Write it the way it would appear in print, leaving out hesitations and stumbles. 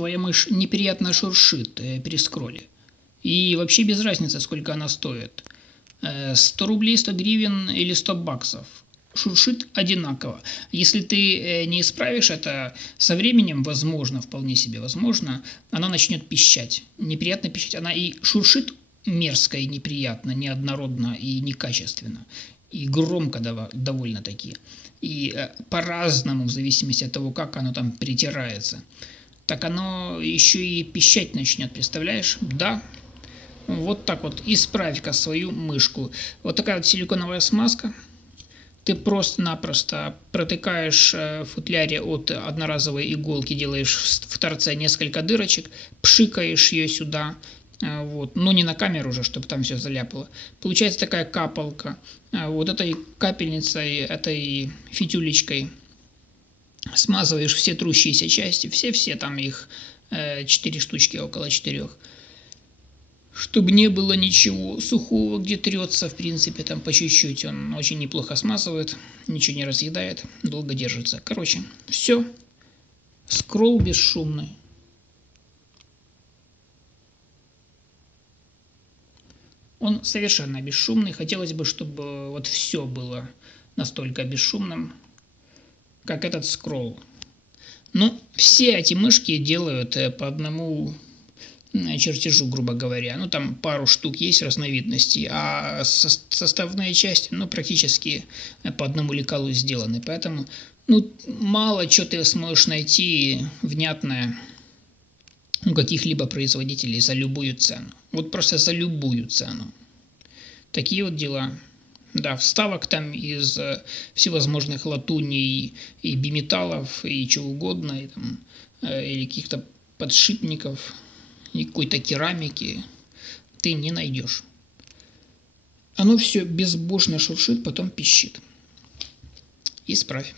твоя мышь неприятно шуршит при скролле. И вообще без разницы, сколько она стоит. 100 рублей, 100 гривен или 100 баксов. Шуршит одинаково. Если ты не исправишь это, со временем, возможно, вполне себе возможно, она начнет пищать. Неприятно пищать. Она и шуршит мерзко и неприятно, неоднородно и некачественно. И громко довольно-таки. И по-разному, в зависимости от того, как оно там притирается. Так оно еще и пищать начнет, представляешь? Да. Вот так вот. Исправь-ка свою мышку. Вот такая вот силиконовая смазка. Ты просто-напросто протыкаешь в футляре от одноразовой иголки, делаешь в торце несколько дырочек, пшикаешь ее сюда, вот, но не на камеру уже, чтобы там все заляпало. Получается такая капалка. Вот этой капельницей, этой фитюлечкой смазываешь все трущиеся части, все там их 4 штучки, около 4. Чтобы не было ничего сухого, где трется, в принципе, там по чуть-чуть. Он очень неплохо смазывает, ничего не разъедает, долго держится. Короче, все. Скролл бесшумный. Он совершенно бесшумный. Хотелось бы, чтобы вот все было настолько бесшумным, как этот скролл. Ну, все эти мышки делают по одному чертежу, грубо говоря. Ну, там пару штук есть разновидностей, а составные части, ну, практически по одному лекалу сделаны. Поэтому, ну, мало что ты сможешь найти внятное у каких-либо производителей за любую цену. Вот просто за любую цену. Такие вот дела. Да, вставок там из всевозможных латуней и биметаллов, и чего угодно, и, там, или каких-то подшипников, и какой-то керамики ты не найдешь. Оно все безбожно шуршит, потом пищит. Исправь.